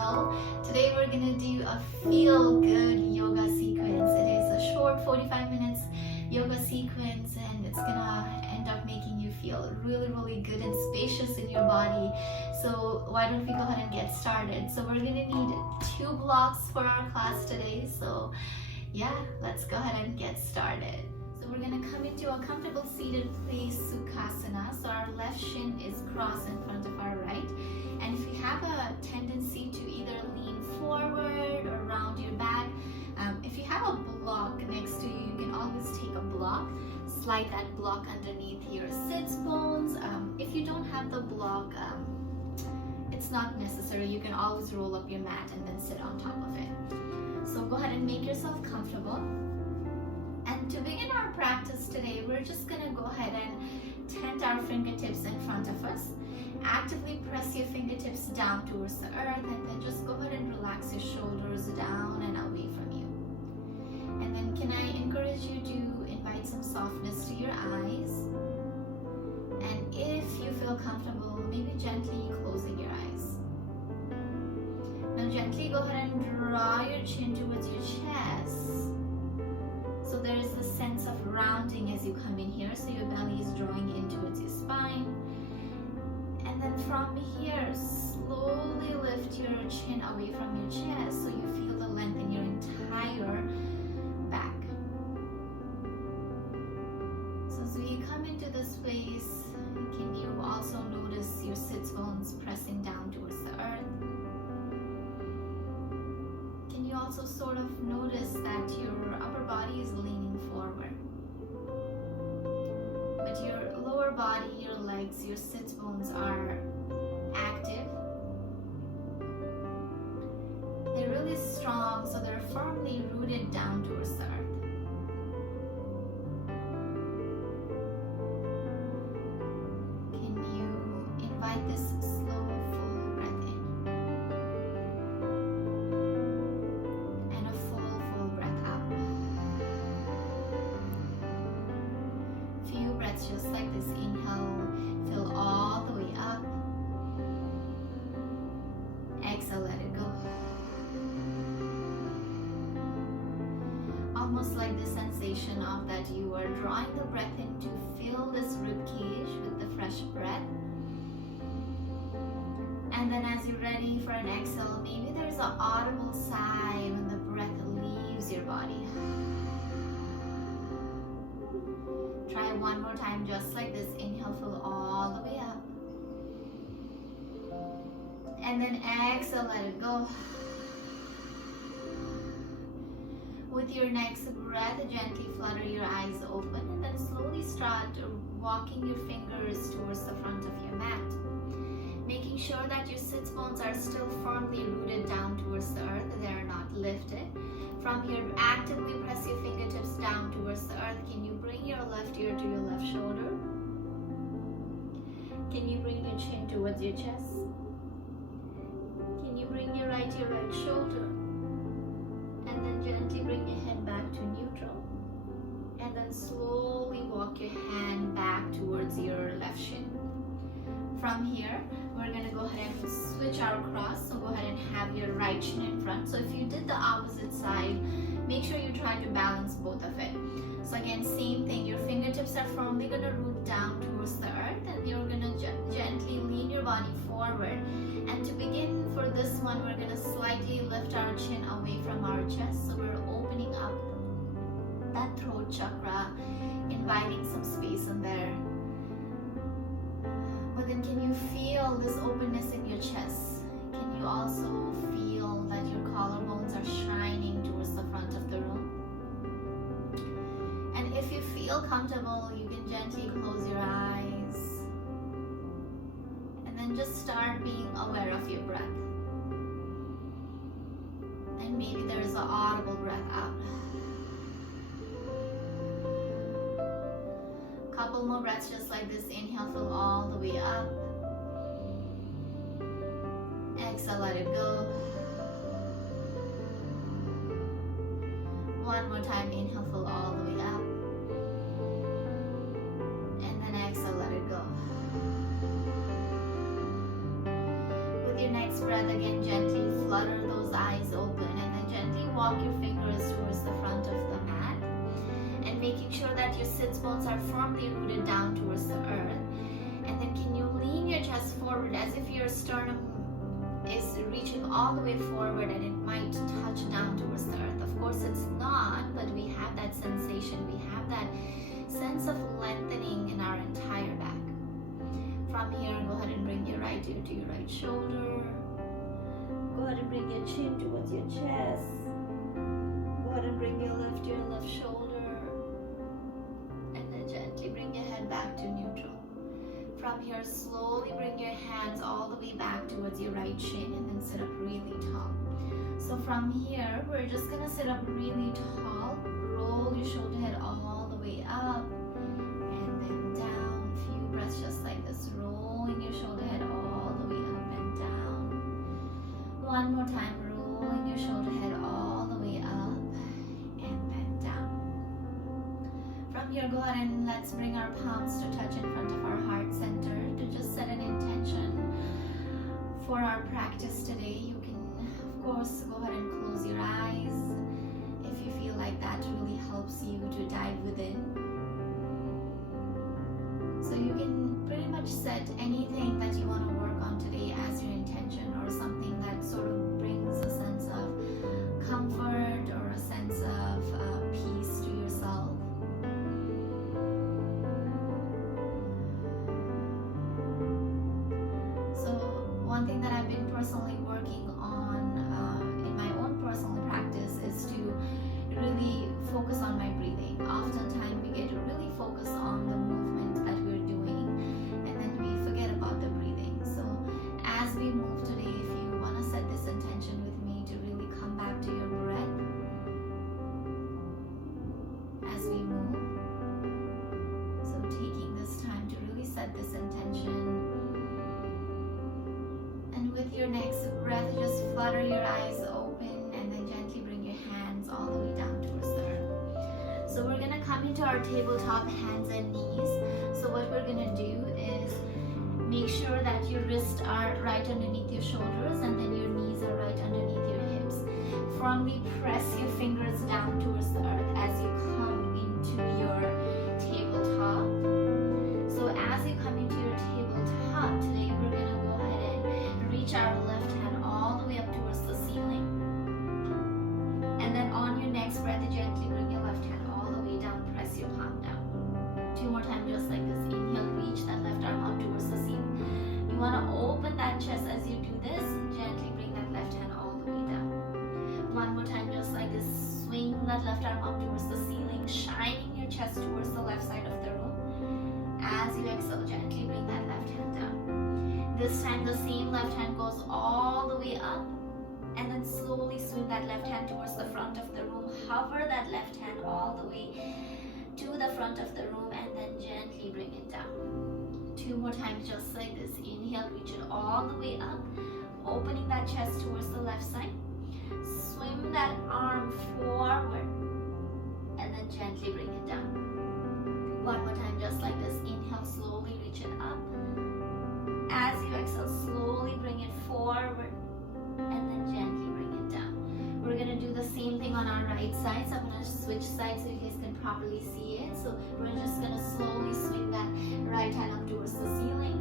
Hello. Today we're gonna do a feel-good yoga sequence. It is a short 45 minutes yoga sequence, and it's gonna end up making you feel really good and spacious in your body. So why don't we go ahead and get started? So we're gonna need 2 blocks for our class today. So yeah, let's go ahead and get started. So we're gonna come into a comfortable seated place, Sukhasana. So our left shin is crossed in front of our right. And if you have a tendency to either lean forward or round your back, if you have a block next to you, you can always take a block, slide that block underneath your sits bones. If you don't have the block, it's not necessary. You can always roll up your mat and then sit on top of it. So go ahead and make yourself comfortable. And to begin our practice today, we're just going to go ahead and tent our fingertips in front of us. Actively press your fingertips down towards the earth, and then just go ahead and relax your shoulders down and away from you. And then can I encourage you to invite some softness to your eyes? And if you feel comfortable, maybe gently closing your eyes. Now gently go ahead and draw your chin towards your chest. So there is a sense of rounding as you come in here, so your belly is drawing in towards your spine. And then from here, slowly lift your chin away from your chest so you feel the length in your entire back. So as we come into this space, can you also notice your sits bones pressing down towards the earth? Can you also sort of notice that your upper body is leaning forward? But your lower body, your legs, your sits bones are active. They're really strong, so they're firmly rooted down towards the earth. Can you invite this slow, full breath in? And a full breath out. Few breaths just like this. Inhale, fill all the way up. Exhale, let it go. Almost like the sensation of that you are drawing the breath in to fill this rib cage with the fresh breath. And then as you're ready for an exhale, maybe there's an audible sigh when the breath leaves your body. Try one more time just like this. Inhale, fill all the way up. And then exhale, let it go. With your next breath, gently flutter your eyes open and then slowly start walking your fingers towards the front of your mat. Making sure that your sits bones are still firmly rooted down towards the earth. They are not lifted. From here, actively press your fingertips down towards the earth. Can you bring your left ear to your left shoulder? Can you bring your chin towards your chest? Can you bring your right shoulder? And then gently bring your head back to neutral. And then slowly walk your hand back towards your left shin. From here, we're going to go ahead and switch our cross. So go ahead and have your right shin in front. So if you did the opposite side, make sure you try to balance both of it. So again, same thing. Your fingertips are firmly going to root down towards the earth, and you're going to gently lean your body forward. And to begin for this one, we're going to slightly lift our chin away from our chest. So we're opening up that throat chakra, inviting some space in there. But then can you feel this openness in your chest? Can you also feel that your collarbones are shining towards the front of the room? And if you feel comfortable, you can gently close your eyes. And then just start being aware of your breath. And maybe there's an audible breath out. Couple more breaths just like this. Inhale, fill all the way up. Exhale, let it go. One more time. Inhale, fill all the way up. And then exhale, let it go. With your next breath again, gently flutter those eyes open, and then gently walk your fingers towards the front of the mat, and making sure that your sits bones are firmly rooted down towards the earth. And then can you lean your chest forward as if your sternum is reaching all the way forward and it might touch down towards the earth. Of course it's not, but we have that sensation, we have that sense of lengthening in our entire back. From here, go ahead and bring your right ear to your right shoulder. Go ahead and bring your chin towards your chest. Go ahead and bring your left ear, left shoulder. And then gently bring your head back to neutral. From here, slowly bring your hands all the way back towards your right shin and then sit up really tall. So from here, we're just gonna sit up really tall. Roll your shoulder head all the way up and then down. Few breaths just like this. Rolling your shoulder head all the way up and down. One more time, rolling your shoulder head all the way up and then down. From here, go ahead and let's bring our palms to touch in front of our heart center to just set an intention for our practice today. You can, of course, go ahead and close your eyes if you feel like that really helps you to dive within. So you can pretty much set anything that you want to work on today as your intention, or something that sort of brings a sense of comfort or a sense of peace to yourself. So one thing that I've been personally working on in my own personal practice is to really focus on my breathing. Oftentimes we get to really focus on the movement that we're doing, and then we forget about the breathing. So as we move today, if you want to set this intention with me to really come back to your breath as we move. So taking this time to really set this intention. And with your next breath, just flutter your eyes open and then gently bring your hands all the way down towards the earth. So we're gonna come into our tabletop, hands and knees. So what we're gonna do is make sure that your wrists are right underneath your shoulders and then your knees are right underneath your hips. Firmly press your fingers down towards the earth as you come into your tabletop. So as you come into your tabletop, today we're gonna go ahead and reach our left hand all the way up towards the ceiling. And then on your next breath, gently bring your left hand all the way down, press your palm down. Two more times just like this. Inhale, reach that left arm up towards the ceiling. You want to open that chest as you do this. Gently bring that left hand all the way down. One more time just like this. Swing that left arm up towards the ceiling, shining your chest towards the left side of the room. As you exhale, gently bring that left hand down. This time the same left hand goes all the way up, and then slowly swing that left hand towards the front of the room. Hover that left hand all the way to the front of the room and then gently bring it down. Two more times just like this. Inhale, reach it all the way up, opening that chest towards the left side. Swim that arm forward and then gently bring it down. One more time just like this. Inhale, slowly reach it up. As you exhale, slowly bring it forward and then gently bring it down. We're going to do the same thing on our right side. So I'm going to switch sides so you guys can properly see it. So we're just going to slowly swing that right hand up towards the ceiling.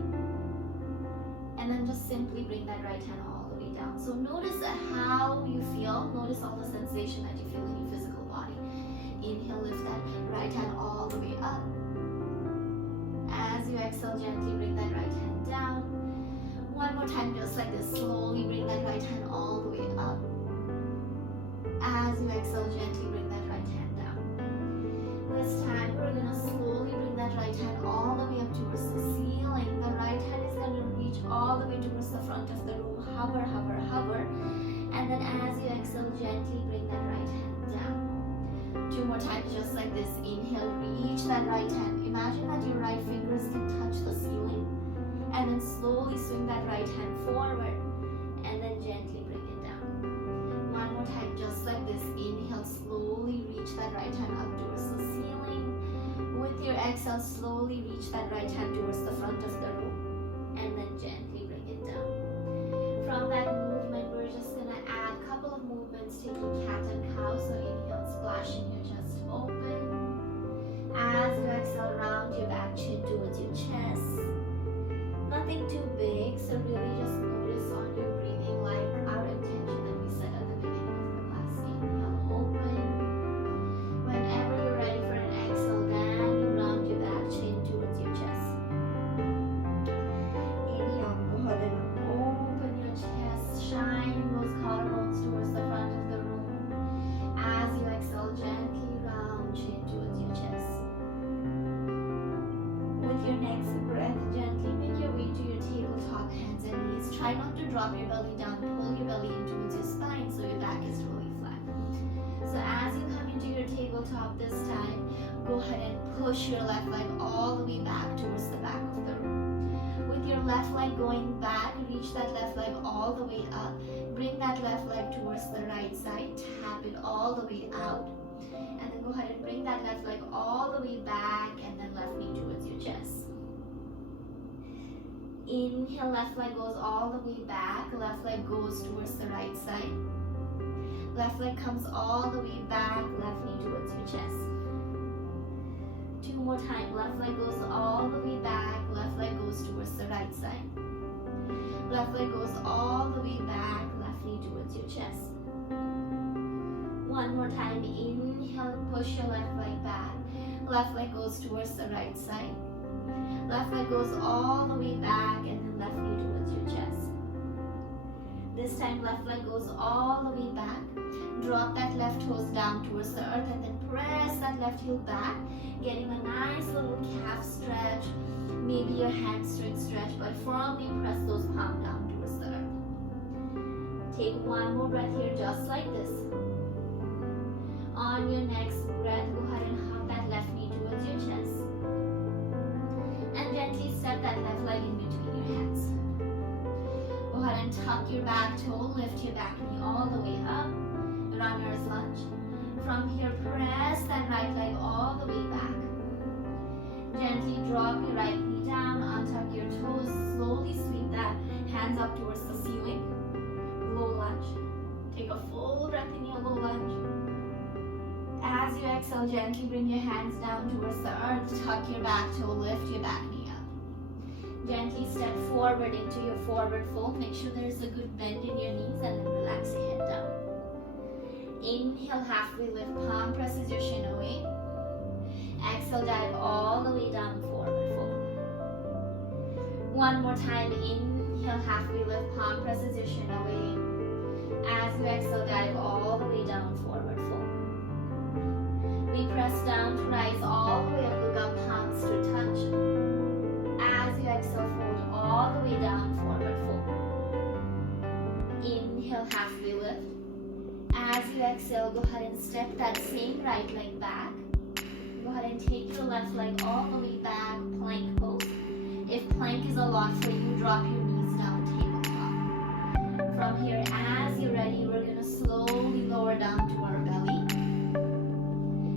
And then just simply bring that right hand all the way down. So notice how you feel. Notice all the sensation that you feel in your physical body. Inhale, lift that right hand all the way up. As you exhale, gently bring that right hand down. One more time just like this. Slowly bring that right hand all the way up. As you exhale, gently bring that right hand down. This time we're going to slowly bring that right hand all the way up towards the ceiling. The right hand is going to reach all the way towards the front of the room. Hover, hover, hover. And then as you exhale, gently bring that right hand down. Two more times just like this. Inhale, reach that right hand. Imagine that your right fingers can touch the ceiling. And then slowly swing that right hand forward and then gently bring it down. One more time just like this. Inhale, slowly reach that right hand up towards the ceiling. With your exhale, slowly reach that right hand towards the front of the room and then gently bring it down. From that movement, we're just going to push your left leg all the way back towards the back of the room. With your left leg going back, reach that left leg all the way up. Bring that left leg towards the right side. Tap it all the way out. And then go ahead and bring that left leg all the way back, and then left knee towards your chest. Inhale, left leg goes all the way back. Left leg goes towards the right side. Left leg comes all the way back. Left knee towards your chest. Two more times. Left leg goes all the way back. Left leg goes towards the right side. Left leg goes all the way back. Left knee towards your chest. One more time. Inhale, push your left leg back. Left leg goes towards the right side. Left leg goes all the way back, and then left knee towards your chest. This time left leg goes all the way back. Drop that left toes down towards the earth, and then press that left heel back, getting a nice little calf stretch, maybe your hamstring stretch, but firmly press those palms down towards the earth. Take one more breath here, just like this. On your next breath, go ahead and hug that left knee towards your chest. And gently step that left leg in between your hands. Go ahead and tuck your back toe, lift your back knee all the way up. Runner's lunge. From here, press that right leg all the way back. Gently drop your right knee down, untuck your toes, slowly sweep that hands up towards the ceiling. Low lunge. Take a full breath in your low lunge. As you exhale, gently bring your hands down towards the earth, tuck your back toe, lift your back knee up. Gently step forward into your forward fold. Make sure there's a good bend in your knees, and then relax your head down. Inhale, halfway lift, palm presses your shin away. Exhale, dive all the way down, forward fold. One more time, inhale, halfway lift, palm presses your shin away. As you exhale, dive all the way down, forward fold. We press down to rise all the way up, look up, palms to touch. As you exhale, fold all the way down, forward fold. Inhale, halfway lift. As you exhale, go ahead and step that same right leg back. Go ahead and take your left leg all the way back, plank pose. If plank is a lot for you, drop your knees down, tabletop. From here, as you're ready, we're going to slowly lower down to our belly.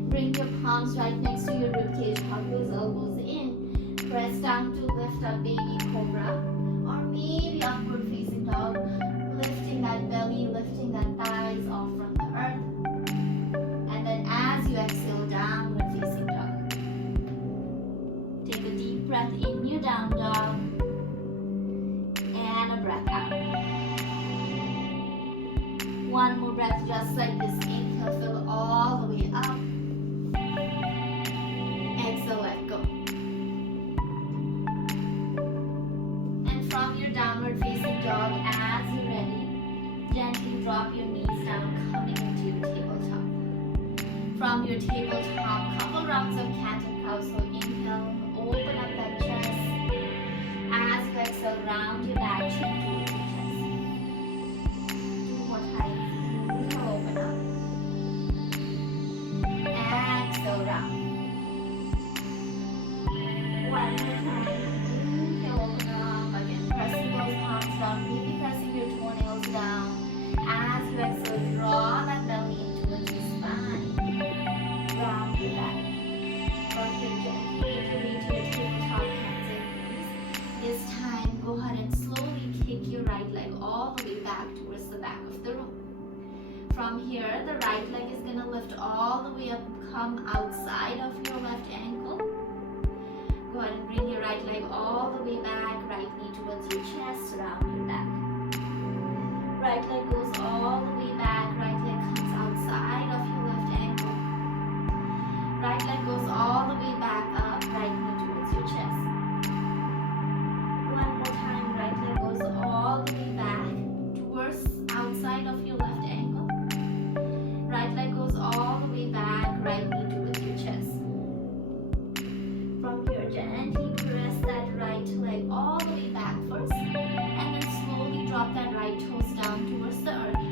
Bring your palms right next to your ribcage, hug those elbows in. Press down to lift up, baby cobra, or maybe upward facing dog. Lifting that belly, lifting that thighs off from the earth. And then as you exhale, downward facing dog. Take a deep breath in your down dog. And a breath out. One more breath just like this. Inhale, fill all the way up. Exhale, let go. And from your downward facing dog, as you're ready, gently drop your knees down, coming into your tabletop. From your tabletop, couple rounds of cat and cow. So inhale, open up that chest. As you exhale, round your back, chin towards your chest. Two more times. Inhale, open up. Exhale, round. One more time. Inhale, open up. Again, pressing those palms down, maybe pressing your toenails down. As you exhale, draw that belly in towards your spine. Round your back. From here, gently returning to your tabletop, hands and knees. This time, go ahead and slowly kick your right leg all the way back towards the back of the room. From here, the right leg is going to lift all the way up, come outside of your left ankle. Go ahead and bring your right leg all the way back, right knee towards your chest, round your back. Right leg goes all the way back, right leg comes outside of your left ankle. Right leg goes all the way back up, right knee towards your chest. One more time, right leg goes all the way back towards outside of your left ankle. Right leg goes all the way back, right knee towards your chest. From here, gently press that right leg all the way back first, and then slowly drop that right toes down towards the earth.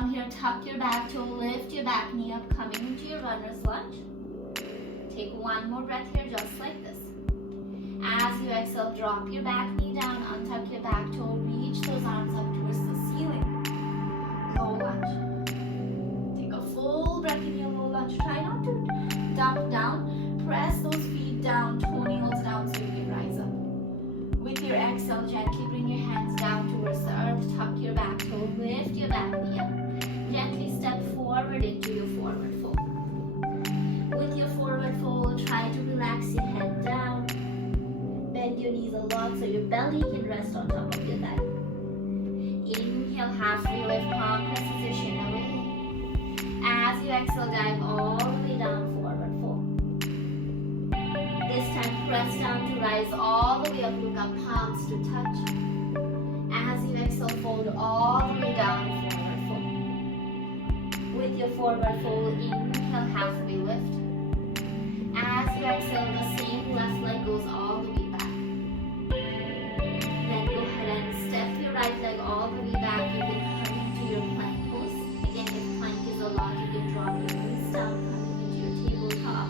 From here, tuck your back toe, lift your back knee up, coming into your runner's lunge. Take one more breath here, just like this. As you exhale, drop your back knee down, untuck your back toe, reach those arms up towards the ceiling. Low lunge. Take a full breath in your low lunge. Try not to dump down. Press those feet down, toenails down so you can rise up. With your exhale, gently bring your hands down towards the earth. Tuck your back toe, lift your back knee up. Gently step forward into your forward fold. With your forward fold, try to relax your head down. Bend your knees a lot so your belly can rest on top of your thigh. Inhale, halfway lift, palm presses your shin away. As you exhale, dive all the way down, forward fold. This time, press down to rise all the way up, look up, palms to touch. As you exhale, fold all the way down, forward fold. With your forward fold, inhale, halfway lift. As you exhale, the same left leg goes all the way back. Then go ahead and step your right leg all the way back. You can come into your plank pose. Again, if plank is a lot, you can drop your knees down, coming into your tabletop.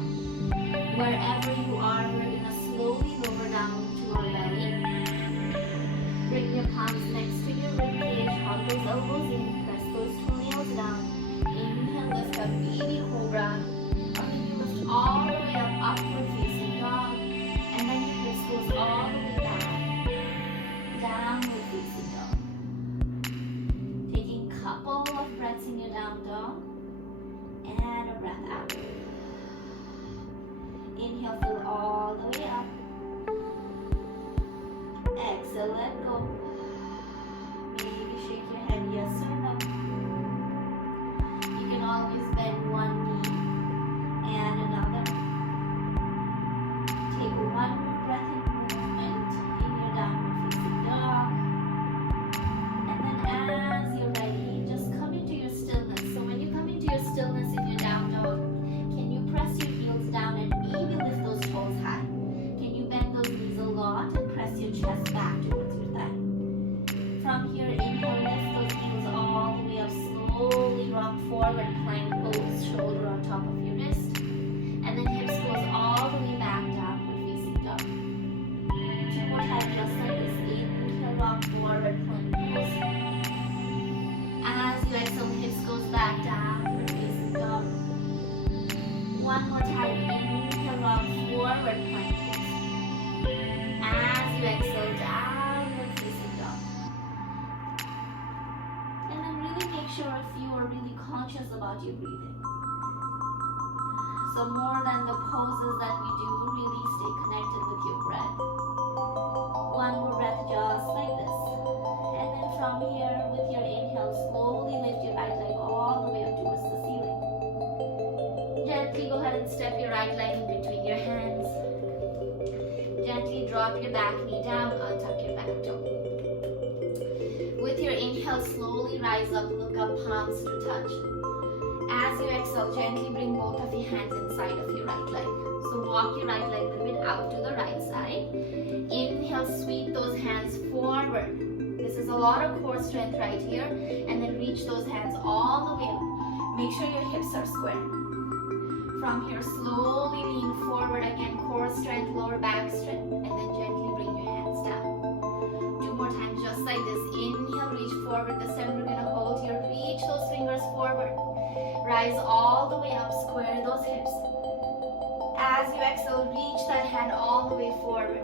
Wherever you are, we're going to slowly lower down to our belly. Bring your palms next to your ribcage, hug those elbows in, press those toenails down. Inhale, lift up, baby cobra. All the way up, upward facing dog, and then your hips goes all the way down, downward facing dog. Taking a couple of breaths in your down dog, and a breath out. Inhale, fill all the way up. Exhale, let go. Maybe shake your head yes or no. You can always bend one knee and another. Take one more breath in movement in your downward facing dog. And then as you're ready, just come into your stillness. So when you come into your stillness in your down dog, can you press your heels down and maybe lift those toes high? Can you bend those knees a lot and press your chest back towards your thigh? From here, inhale, lift those heels all the way up. Slowly rock forward, plank pose, shoulder on top of your wrist. And then hips goes all the way back, downward facing dog. Two more times, just like this. Inhale, rock forward, plank pose. As you exhale, hips goes back, downward facing dog. One more time. Inhale, rock forward, plank pose. As you exhale, downward facing dog. And then really make sure if you are really conscious about your breathing. So more than the poses that we do, really stay connected with your breath. One more breath just like this. And then from here, with your inhale, slowly lift your right leg all the way up towards the ceiling. Gently go ahead and step your right leg in between your hands. Gently drop your back knee down, untuck your back toe. With your inhale, slowly rise up, look up, palms to touch. As you exhale, gently bring both of your hands inside of your right leg. So walk your right leg a little bit out to the right side. Inhale, sweep those hands forward. This is a lot of core strength right here. And then reach those hands all the way up. Make sure your hips are square. From here, slowly lean forward again, core strength, lower back strength. And then gently bring your hands down. Two more times, just like this. Inhale, reach forward. This time we're going to hold here. Reach those fingers forward. Rise all the way up, square those hips. As you exhale, reach that hand all the way forward.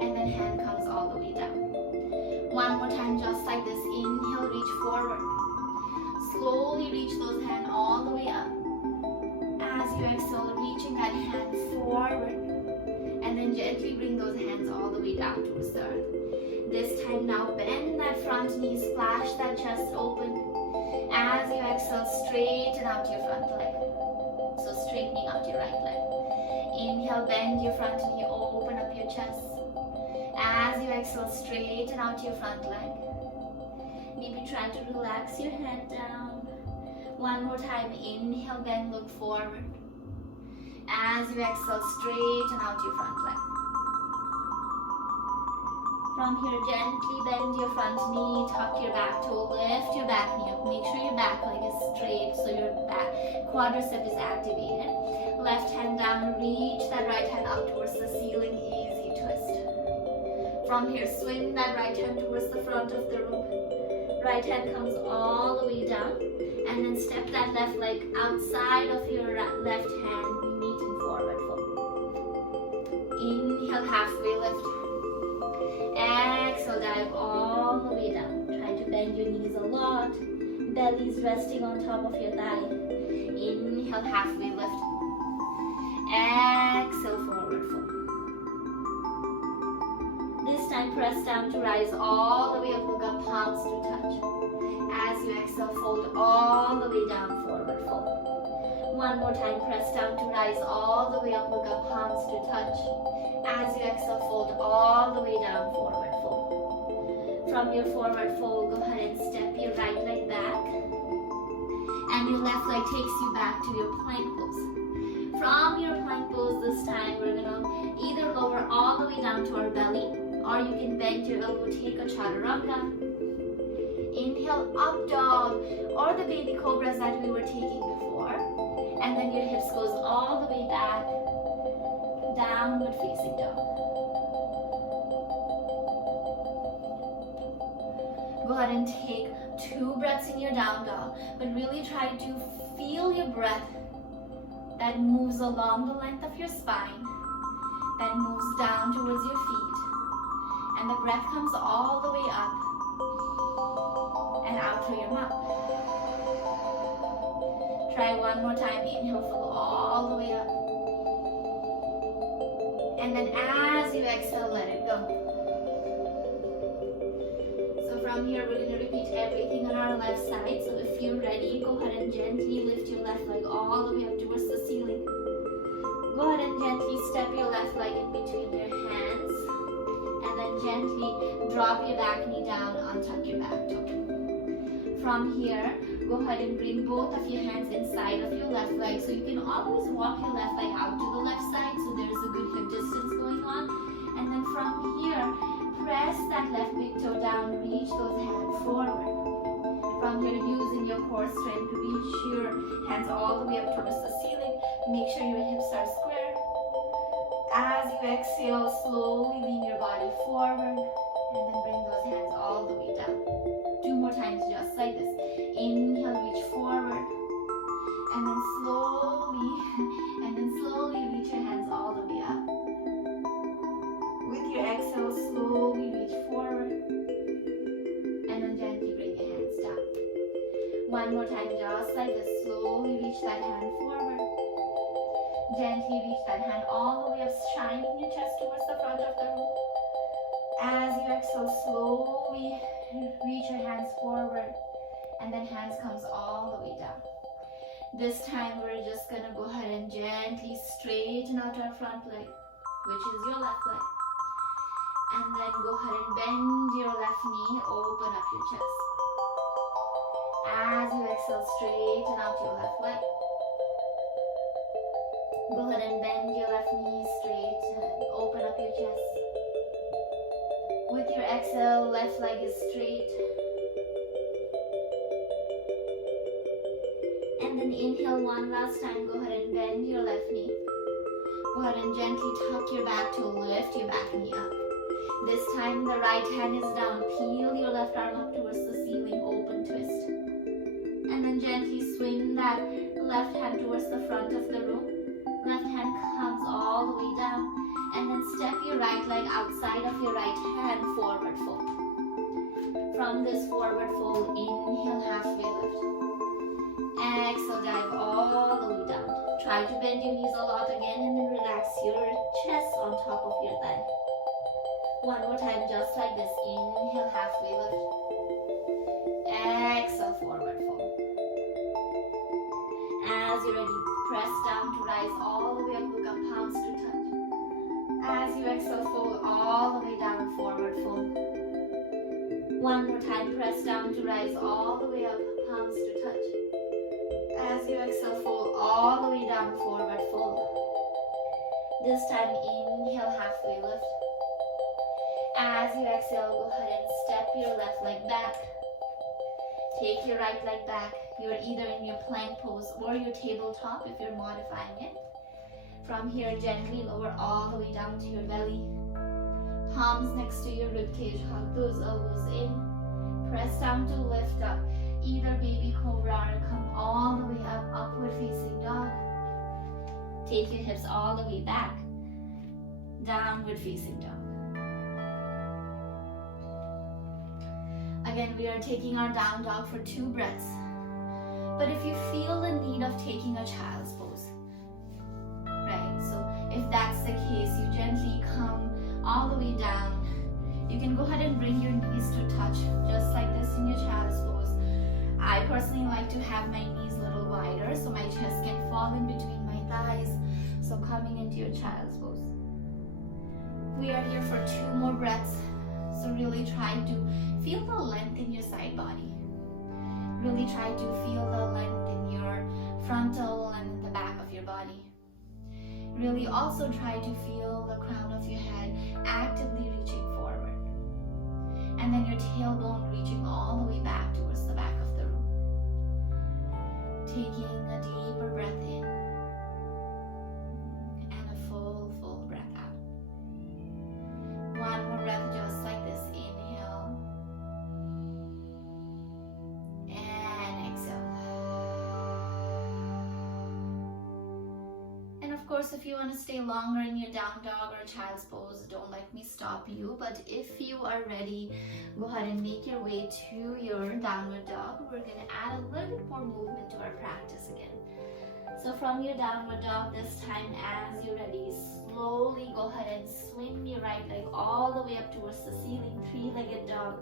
And then hand comes all the way down. One more time, just like this. Inhale, reach forward. Slowly reach those hands all the way up. As you exhale, reaching that hand forward. And then gently bring those hands all the way down towards the earth. This time now, bend that front knee, splash that chest open. As you exhale, straighten out your front leg. So straightening out your right leg. Inhale, bend your front knee, open up your chest. As you exhale, straighten out your front leg. Maybe try to relax your head down. One more time, inhale, bend, look forward. As you exhale, straighten out your front leg. From here, gently bend your front knee, tuck your back toe, lift your back knee up. Make sure your back leg is straight so your back quadricep is activated. Left hand down, reach that right hand up towards the ceiling, easy twist. From here, swing that right hand towards the front of the room. Right hand comes all the way down, and then step that left leg outside of your left hand, meet in forward fold. Inhale, halfway lift. Exhale, dive all the way down. Try to bend your knees a lot. Belly's resting on top of your thigh. Inhale, halfway lift. Exhale, forward fold. This time, press down to rise all the way up. Look up, palms to touch. As you exhale, fold all the way down, forward fold. One more time, press down to rise all the way up. Look up, palms to touch. As you exhale, fold all the way down, forward fold. From your forward fold, go ahead and step your right leg back. And your left leg takes you back to your plank pose. From your plank pose this time, we're going to either lower all the way down to our belly, or you can bend your elbow, take a chaturanga. Inhale, up dog, or the baby cobras that we were taking before. And then your hips goes all the way back. Downward facing dog. Go ahead and take 2 breaths in your down dog, but really try to feel your breath that moves along the length of your spine, that moves down towards your feet, and the breath comes all the way up and out through your mouth. Try one more time. Inhale, flow all the way up. And then as you exhale, let it go. So from here, we're going to repeat everything on our left side. So if you're ready, go ahead and gently lift your left leg all the way up towards the ceiling. Go ahead and gently step your left leg in between your hands. And then gently drop your back knee down, untuck your back toe. From here, go ahead and bring both of your hands inside of your left leg. So you can always walk your left leg out to the left side so there's a good hip distance going on. And then from here, press that left big toe down, reach those hands forward. From here, using your core strength, reach your hands all the way up towards the ceiling. Make sure your hips are square. As you exhale, slowly lean your body forward and then bring those hands all the way down. 2 more times just like this. Inhale, reach forward, and then slowly reach your hands all the way up. With your exhale, slowly reach forward, and then gently bring your hands down. 1 more time, just like this. Slowly reach that hand forward. Gently reach that hand all the way up, shining your chest towards the front of the room. As you exhale, slowly reach your hands forward, and then hands comes all the way down. This time we're just gonna go ahead and gently straighten out our front leg, which is your left leg. And then go ahead and bend your left knee, open up your chest. As you exhale, straighten out your left leg. Go ahead and bend your left knee straight, open up your chest. With your exhale, left leg is straight. And then inhale one last time. Go ahead and bend your left knee. Go ahead and gently tuck your back to lift your back knee up. This time the right hand is down. Peel your left arm up towards the ceiling, open twist. And then gently swing that left hand towards the front of the room. Left hand comes all the way down. And then step your right leg outside of your right hand, forward fold. From this forward fold, inhale, halfway lift. Exhale, dive all the way down. Try to bend your knees a lot again and then relax your chest on top of your thigh. 1 more time, just like this. Inhale, halfway lift. Exhale, forward fold. As you're ready, press down to rise all the way up. Look up, palms to touch. As you exhale, fold all the way down, forward fold. 1 more time, press down to rise all the way up, palms to touch. As you exhale, fold all the way down, forward fold. This time, inhale, halfway lift. As you exhale, go ahead and step your left leg back. Take your right leg back. You're either in your plank pose or your tabletop if you're modifying it. From here, gently lower all the way down to your belly. Palms next to your ribcage. Hug those elbows in. Press down to lift up. Either baby cobra or come all the way up, upward facing dog. Take your hips all the way back. Downward facing dog. Again, we are taking our down dog for 2 breaths. But if you feel the need of taking a child's pose, right? So if that's the case, you gently come all the way down. You can go ahead and bring your knees to touch, just like this in your child's pose. I personally like to have my knees a little wider so my chest can fall in between my thighs. So coming into your child's pose. We are here for 2 more breaths. So really try to feel the length in your side body. Really try to feel the length in your frontal and the back of your body. Really also try to feel the crown of your head actively reaching forward. And then your tailbone reaching all the way back towards the back of the room. Taking a deeper breath in and a full breath out. One more breath just like this. Inhale and exhale. And of course, if you want to stay longer in your down dog or child's pose, don't let me stop you. But if you are ready, go ahead and make your way to your downward dog. We're going to add a little bit more movement to our practice again. So from your downward dog this time, as you're ready, slowly go ahead and swing your right leg all the way up towards the ceiling, 3-legged dog.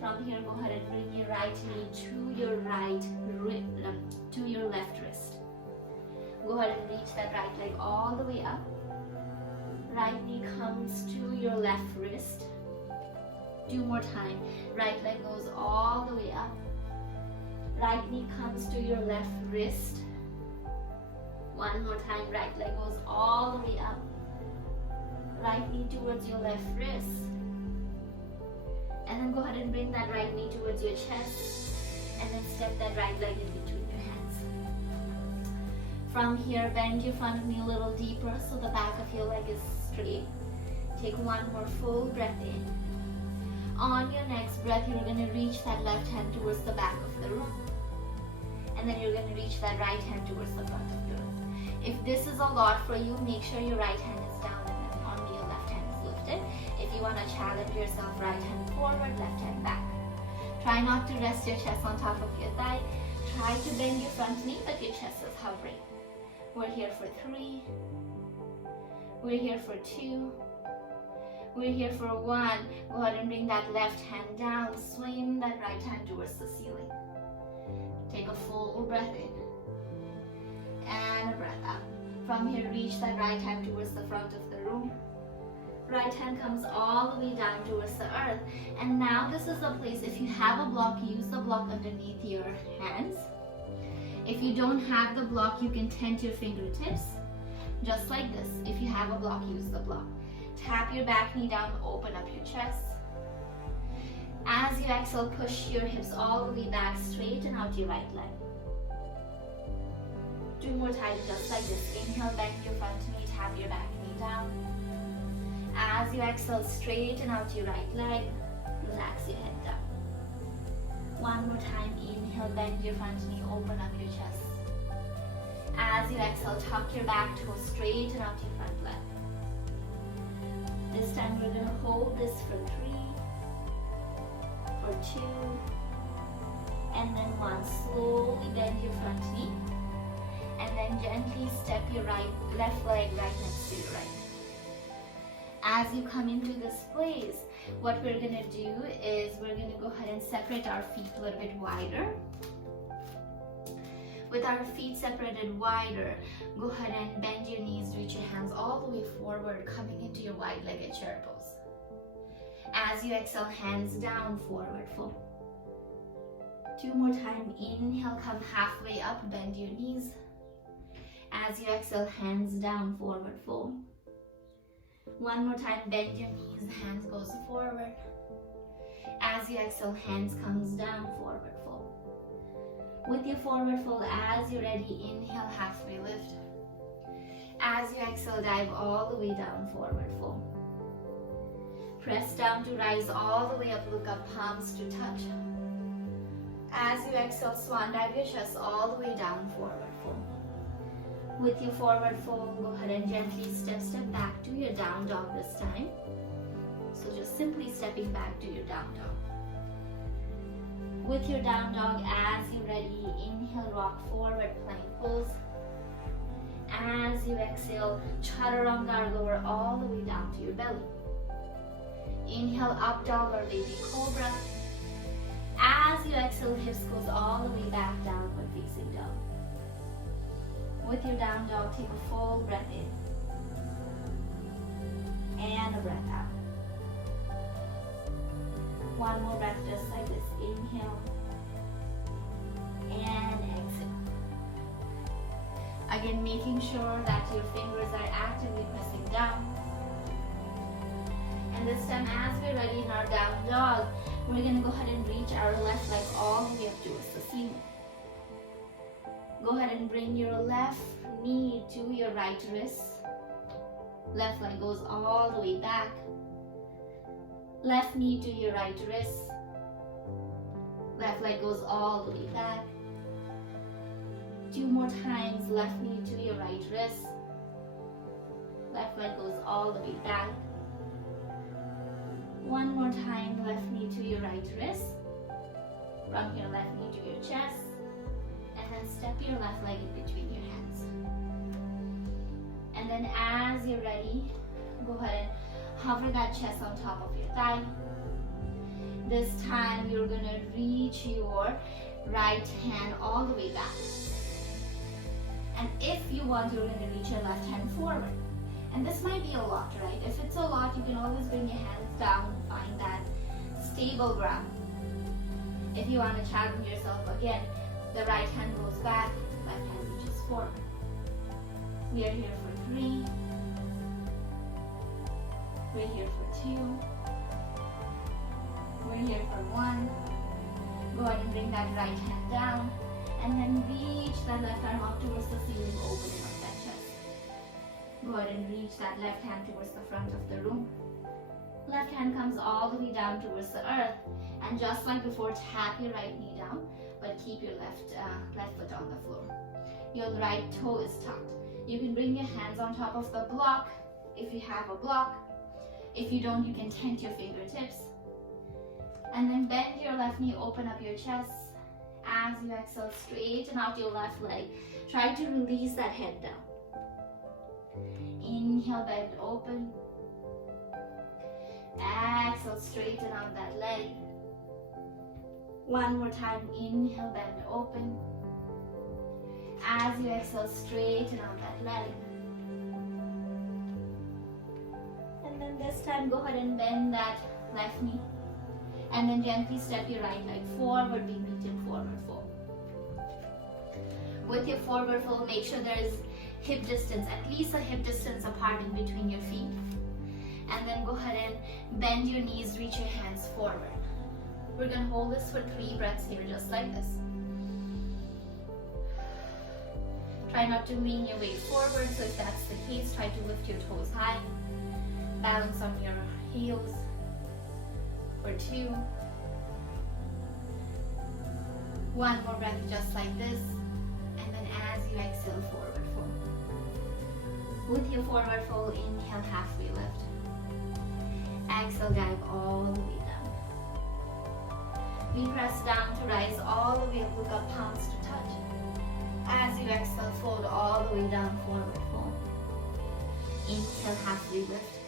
From here, go ahead and bring your right knee to your left wrist. Go ahead and reach that right leg all the way up. Right knee comes to your left wrist. 2 more times. Right leg goes all the way up. Right knee comes to your left wrist. 1 more time. Right leg goes all the way up. Right knee towards your left wrist. And then go ahead and bring that right knee towards your chest. And then step that right leg in between your hands. From here, bend your front knee a little deeper so the back of your leg is straight. Take 1 more full breath in. On your next breath, you're going to reach that left hand towards the back of the room. And then you're going to reach that right hand towards the front of the room. If this is a lot for you, make sure your right hand is down and then only your left hand is lifted. If you want to challenge yourself, right hand forward, left hand back. Try not to rest your chest on top of your thigh. Try to bend your front knee, but your chest is hovering. We're here for 3. We're here for 2. We're here for 1. Go ahead and bring that left hand down. Swing that right hand towards the ceiling. Take a full breath in. And a breath out. From here, reach that right hand towards the front of the room. Right hand comes all the way down towards the earth. And now this is the place, if you have a block, use the block underneath your hands. If you don't have the block, you can tent your fingertips. Just like this. If you have a block, use the block. Tap your back knee down, open up your chest. As you exhale, push your hips all the way back, straighten out your right leg. 2 more times, just like this. Inhale, bend your front knee, tap your back knee down. As you exhale, straighten out your right leg, relax your head down. 1 more time, inhale, bend your front knee, open up your chest. As you exhale, tuck your back toe, straighten out your front leg. This time we're going to hold this for 3, for 2, and then 1. Slowly bend your front knee, and then gently step your left leg right next to your right. As you come into this place, what we're going to do is we're going to go ahead and separate our feet a little bit wider. With our feet separated wider, go ahead and bend your knees, reach your hands all the way forward, coming into your wide-legged chair pose. As you exhale, hands down, forward fold. 2 more times, inhale, come halfway up, bend your knees. As you exhale, hands down, forward fold. One more time, bend your knees, hands goes forward. As you exhale, hands comes down, forward fold. With your forward fold, as you're ready, inhale, halfway lift. As you exhale, dive all the way down, forward fold. Press down to rise all the way up, look up, palms to touch. As you exhale, swan dive your chest all the way down, forward fold. With your forward fold, go ahead and gently step back to your down dog this time. So just simply stepping back to your down dog. With your down dog, as you're ready, inhale, rock forward, plank pose. As you exhale, chaturanga, lower all the way down to your belly. Inhale, up dog or baby cobra. As you exhale, hips goes all the way back, downward facing dog. With your down dog, take a full breath in. And a breath out. One more breath just like this. Inhale. And exhale. Again, making sure that your fingers are actively pressing down. And this time, as we're ready in our down dog, we're going to go ahead and reach our left leg all the way up towards the ceiling. Go ahead and bring your left knee to your right wrist. Left leg goes all the way back. Left knee to your right wrist. Left leg goes all the way back. 2 more times, left knee to your right wrist. Left leg goes all the way back. 1 more time, left knee to your right wrist. From here, left knee to your chest. And then step your left leg in between your hands. And then as you're ready, go ahead and hover that chest on top of your thigh. This time, you're going to reach your right hand all the way back. And if you want, you're going to reach your left hand forward. And this might be a lot, right? If it's a lot, you can always bring your hands down, find that stable ground. If you want to challenge yourself again, the right hand goes back, left hand reaches forward. We are here for 3. We're here for 2. We're here for 1. Go ahead and bring that right hand down. And then reach that left arm up towards the ceiling, opening up that chest. Go ahead and reach that left hand towards the front of the room. Left hand comes all the way down towards the earth. And just like before, tap your right knee down, but keep your left foot on the floor. Your right toe is tucked. You can bring your hands on top of the block if you have a block. If you don't, you can tent your fingertips. And then bend your left knee, open up your chest. As you exhale, straighten out your left leg. Try to release that head down. Inhale, bend open. Exhale, straighten out that leg. 1 more time, inhale, bend open. As you exhale, straighten out that leg. And then this time, go ahead and bend that left knee. And then gently step your right leg forward, being beaten forward fold. With your forward fold, make sure there is hip distance, at least a hip distance apart in between your feet. And then go ahead and bend your knees, reach your hands forward. We're going to hold this for 3 breaths here, just like this. Try not to lean your weight forward, so if that's the case, try to lift your toes high. Balance on your heels. For 2. 1 more breath, just like this. And then as you exhale, forward fold. With your forward fold, inhale, halfway lift. Exhale, dive all the way down. We press down to rise all the way up, look up, palms to touch. As you exhale, fold all the way down, forward fold. Inhale, halfway lift.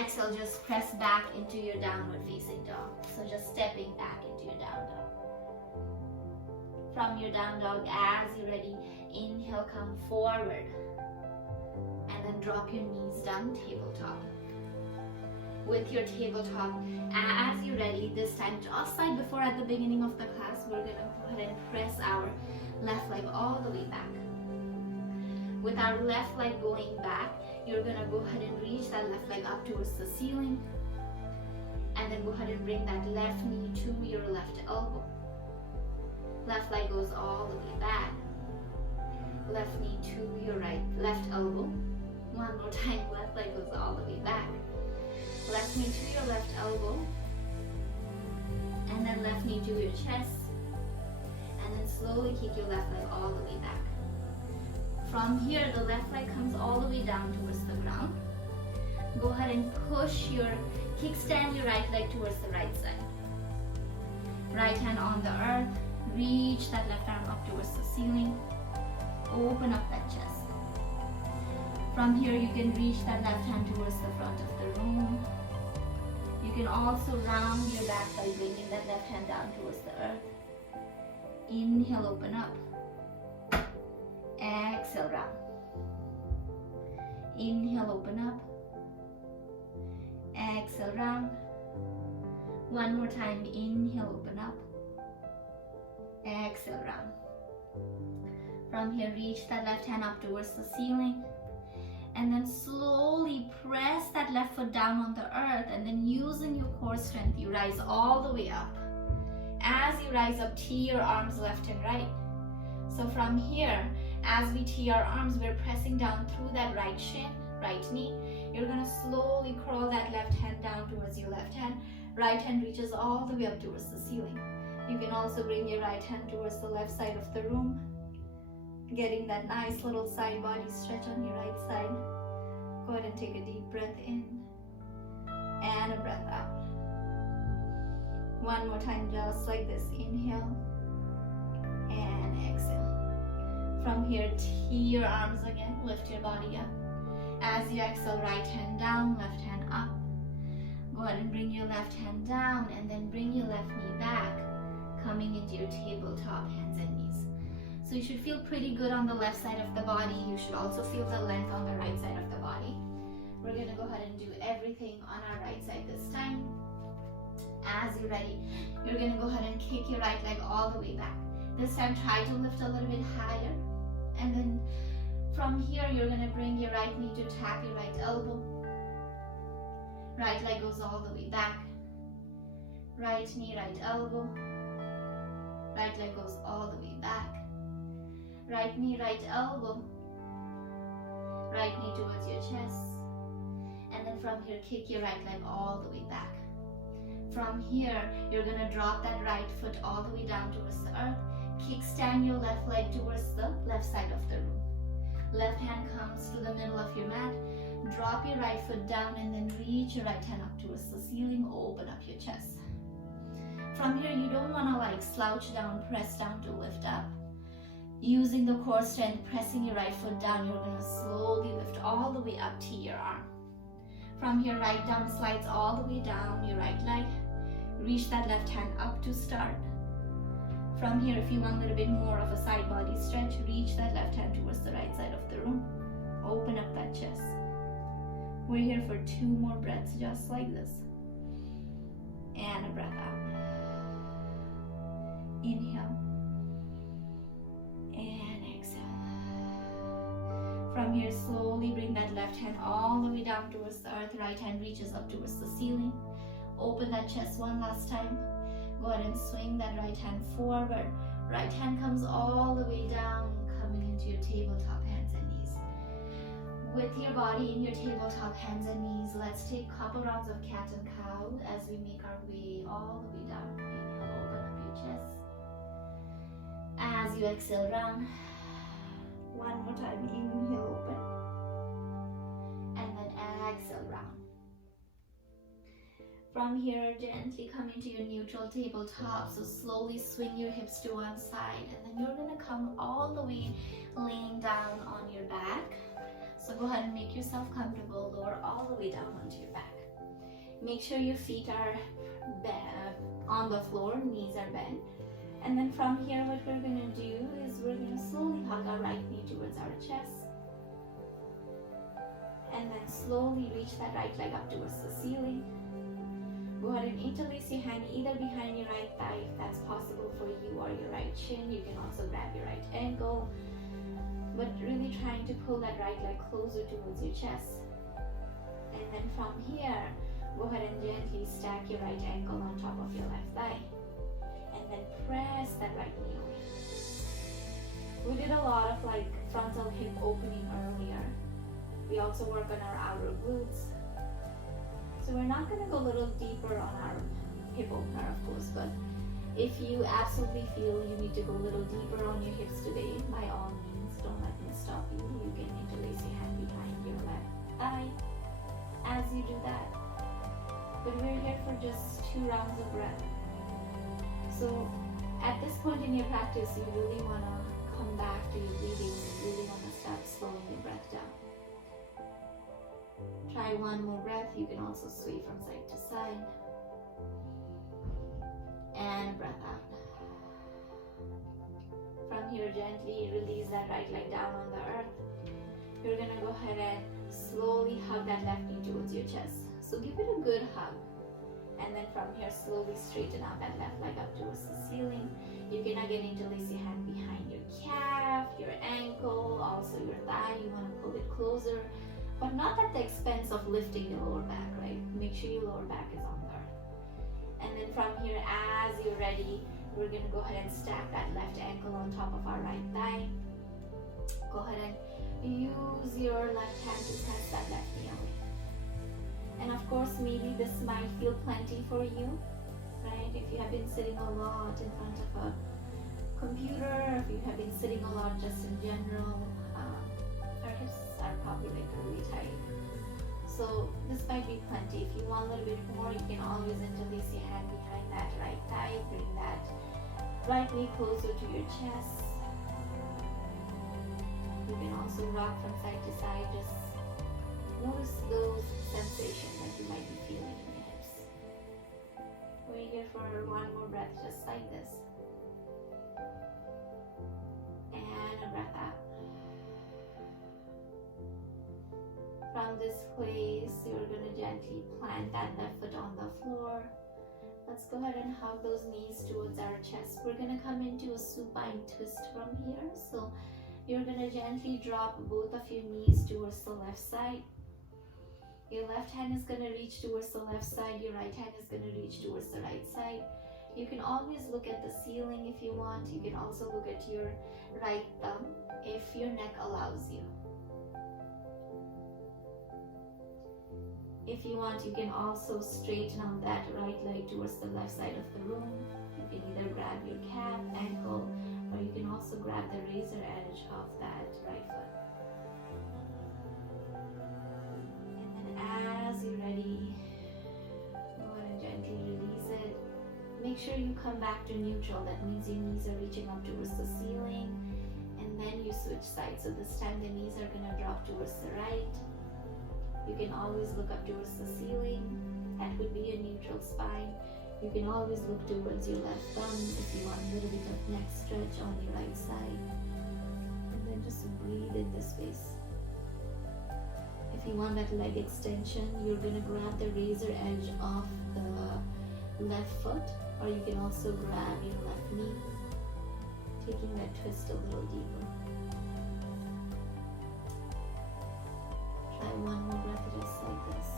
Exhale, just press back into your downward facing dog. So just stepping back into your down dog. From your down dog, as you're ready, inhale, come forward. And then drop your knees down, tabletop. With your tabletop, as you're ready, this time, just like before at the beginning of the class, we're going to go ahead and press our left leg all the way back. With our left leg going back, you're gonna go ahead and reach that left leg up towards the ceiling. And then go ahead and bring that left knee to your left elbow. Left leg goes all the way back. Left knee to your left elbow. One more time, left leg goes all the way back. Left knee to your left elbow. And then left knee to your chest. And then slowly kick your left leg all the way back. From here, the left leg comes all the way down towards the ground. Go ahead and kickstand your right leg towards the right side. Right hand on the earth. Reach that left arm up towards the ceiling. Open up that chest. From here, you can reach that left hand towards the front of the room. You can also round your back by bringing that left hand down towards the earth. Inhale, open up. Exhale, round. Inhale, open up. Exhale, round. One more time. Inhale, open up. Exhale, round. From here, reach that left hand up towards the ceiling. And then slowly press that left foot down on the earth. And then using your core strength, you rise all the way up. As you rise up, tee your arms left and right. So from here, as we tee our arms, we're pressing down through that right shin, right knee. You're going to slowly curl that left hand down towards your left hand. Right hand reaches all the way up towards the ceiling. You can also bring your right hand towards the left side of the room, getting that nice little side body stretch on your right side. Go ahead and take a deep breath in and a breath out. One more time, just like this. Inhale and exhale. From here, tee your arms again, lift your body up. As you exhale, right hand down, left hand up. Go ahead and bring your left hand down and then bring your left knee back, coming into your tabletop, hands and knees. So you should feel pretty good on the left side of the body. You should also feel the length on the right side of the body. We're going to go ahead and do everything on our right side this time. As you're ready, you're going to go ahead and kick your right leg all the way back. This time, try to lift a little bit higher. And then from here, you're going to bring your right knee to tap your right elbow. Right leg goes all the way back. Right knee, right elbow. Right leg goes all the way back. Right knee, right elbow. Right knee towards your chest. And then from here, kick your right leg all the way back. From here, you're going to drop that right foot all the way down towards the earth. Kickstand your left leg towards the left side of the room. Left hand comes to the middle of your mat. Drop your right foot down and then reach your right hand up towards the ceiling. Open up your chest. From here, you don't want to like slouch down, press down to lift up. Using the core strength, pressing your right foot down, you're going to slowly lift all the way up to your arm. From here, right down slides all the way down your right leg. Reach that left hand up to start. From here, if you want a little bit more of a side body stretch, reach that left hand towards the right side of the room. Open up that chest. We're here for 2 more breaths, just like this. And a breath out. Inhale. And exhale. From here, slowly bring that left hand all the way down towards the earth. Right hand reaches up towards the ceiling. Open that chest one last time. Go ahead and swing that right hand forward. Right hand comes all the way down, coming into your tabletop, hands and knees. With your body in your tabletop, hands and knees, let's take a couple rounds of cat and cow as we make our way all the way down. Inhale, open up your chest. As you exhale, round. One more time, inhale, open. And then exhale, round. From here, gently come into your neutral tabletop. So slowly swing your hips to one side. And then you're going to come all the way laying down on your back. So go ahead and make yourself comfortable. Lower all the way down onto your back. Make sure your feet are on the floor, knees are bent. And then from here, what we're going to do is we're going to slowly hug our right knee towards our chest. And then slowly reach that right leg up towards the ceiling. Go ahead and interlace your hand either behind your right thigh if that's possible for you, or your right shin. You can also grab your right ankle. but really trying to pull that right leg closer towards your chest. And then from here, go ahead and gently stack your right ankle on top of your left thigh. And then press that right knee away. We did a lot of like frontal hip opening earlier. We also work on our outer glutes. So we're not going to go a little deeper on our hip opener, of course, but if you absolutely feel you need to go a little deeper on your hips today, by all means, don't let me stop you. You can interlace your hand behind your left thigh as you do that. But we're here for just 2 rounds of breath. So at this point in your practice, you really want to come back to your breathing. You really want to start slowing your breath down. Try one more breath. You can also sway from side to side. And breath out. From here, gently release that right leg down on the earth. You're gonna go ahead and slowly hug that left knee towards your chest. So give it a good hug. And then from here, slowly straighten out that left leg up towards the ceiling. You can again interlace your hand behind your calf, your ankle, also your thigh. You want to pull it closer, but not at the expense of lifting your lower back, right? Make sure your lower back is on the earth. And then from here, as you're ready, we're going to go ahead and stack that left ankle on top of our right thigh. Go ahead and use your left hand to press that left knee away. And of course, maybe this might feel plenty for you, right? If you have been sitting a lot in front of a computer, if you have been sitting a lot just in general, our hips are probably like really tight. So this might be plenty. If you want a little bit more, you can always interlace your hand behind that right thigh, bring that right knee closer to your chest. You can also rock from side to side. Just notice those sensations that you might be feeling in your hips. We're here for one more breath, just like this. And a breath out. From this place, you're going to gently plant that left foot on the floor. Let's go ahead and hug those knees towards our chest. We're going to come into a supine twist from here. So you're going to gently drop both of your knees towards the left side. Your left hand is going to reach towards the left side. Your right hand is going to reach towards the right side. You can always look at the ceiling if you want. You can also look at your right thumb if your neck allows you. If you want, you can also straighten out that right leg towards the left side of the room. You can either grab your calf, ankle, or you can also grab the razor edge of that right foot. And then as you're ready, go ahead and gently release it. Make sure you come back to neutral. That means your knees are reaching up towards the ceiling, and then you switch sides. So this time the knees are going to drop towards the right. You can always look up towards the ceiling. That would be a neutral spine. You can always look towards your left thumb if you want a little bit of neck stretch on your right side. And then just breathe in this space. If you want that leg extension, you're going to grab the razor edge of the left foot, or you can also grab your left knee, taking that twist a little deeper. Try one more breath just like this.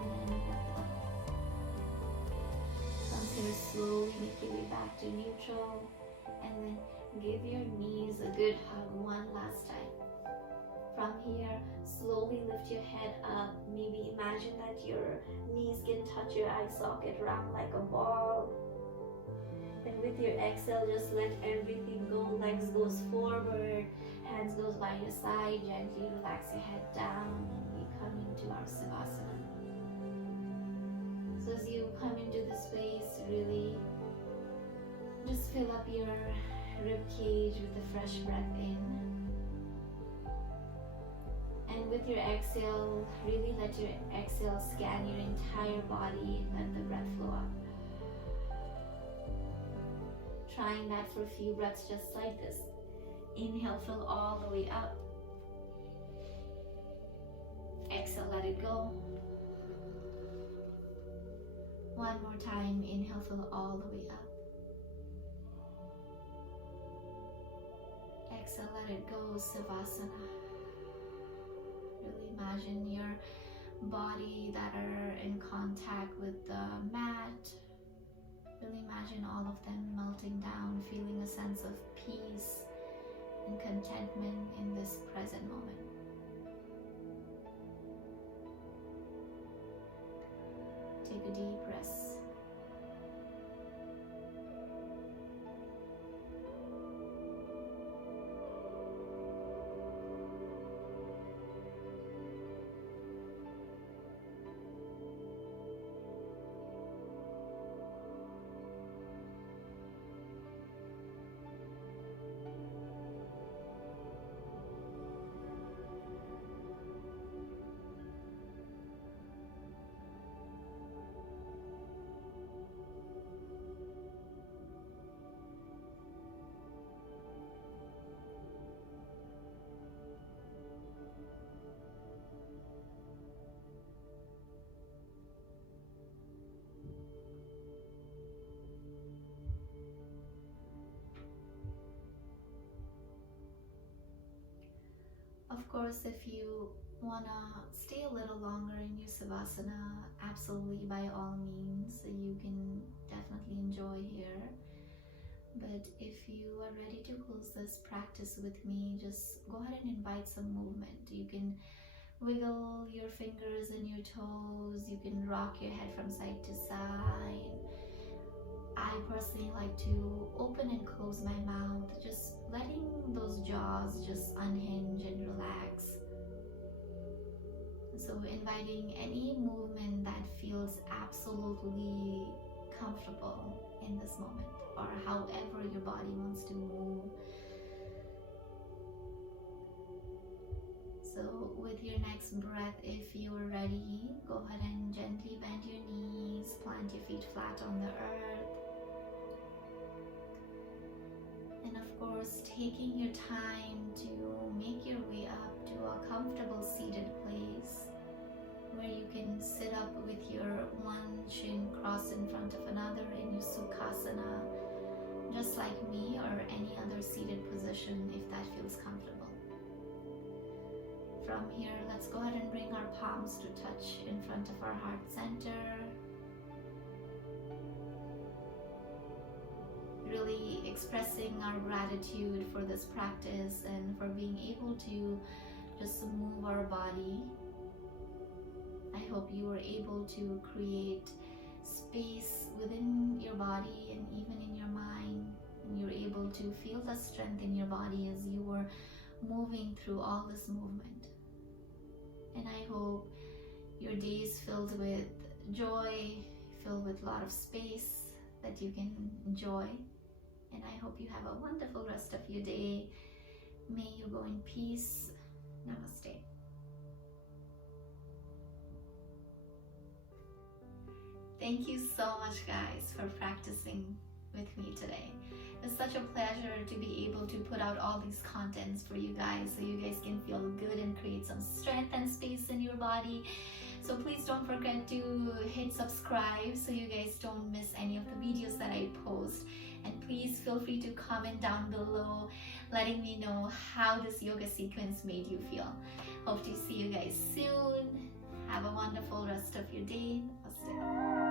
And breath out. From here, slowly make your way back to neutral. And then give your knees a good hug one last time. From here, slowly lift your head up. Maybe imagine that your knees can touch your eye socket, round like a ball. And with your exhale, just let everything go. Legs goes forward, hands goes by your side. Gently relax your head down. We come into our savasana. So as you come into this space, really just fill up your rib cage with a fresh breath in. And with your exhale, really let your exhale scan your entire body and let the breath flow up. Trying that for a few breaths just like this. Inhale, fill all the way up. Exhale, let it go. One more time, inhale, fill all the way up. exhale, let it go, Savasana. Really imagine your body that are in contact with the mat. Really imagine all of them melting down, feeling a sense of peace and contentment in this present moment. Take a deep breath. Of course, if you wanna stay a little longer in your Savasana, absolutely, by all means, you can definitely enjoy here. But if you are ready to close this practice with me, just go ahead and invite some movement. You can wiggle your fingers and your toes, you can rock your head from side to side. I personally like to open and close my mouth, just letting those jaws just unhinge and relax. So inviting any movement that feels absolutely comfortable in this moment, or however your body wants to move. So with your next breath, if you're ready, go ahead and gently bend your knees, plant your feet flat on the earth. And of course, taking your time to make your way up to a comfortable seated place where you can sit up with your one shin crossed in front of another in your Sukhasana, just like me, or any other seated position if that feels comfortable. From here, let's go ahead and bring our palms to touch in front of our heart center. Really expressing our gratitude for this practice and for being able to just move our body. I hope you were able to create space within your body and even in your mind, and you're able to feel the strength in your body as you were moving through all this movement. And I hope your day is filled with joy, filled with a lot of space that you can enjoy. And I hope you have a wonderful rest of your day. May you go in peace. Namaste. Thank you so much, guys, for practicing with me today. It's such a pleasure to be able to put out all these contents for you guys so you guys can feel good and create some strength and space in your body. So please don't forget to hit subscribe so you guys don't miss any of the videos that I post. And please feel free to comment down below letting me know how this yoga sequence made you feel. Hope to see you guys soon. Have a wonderful rest of your day. Namaste.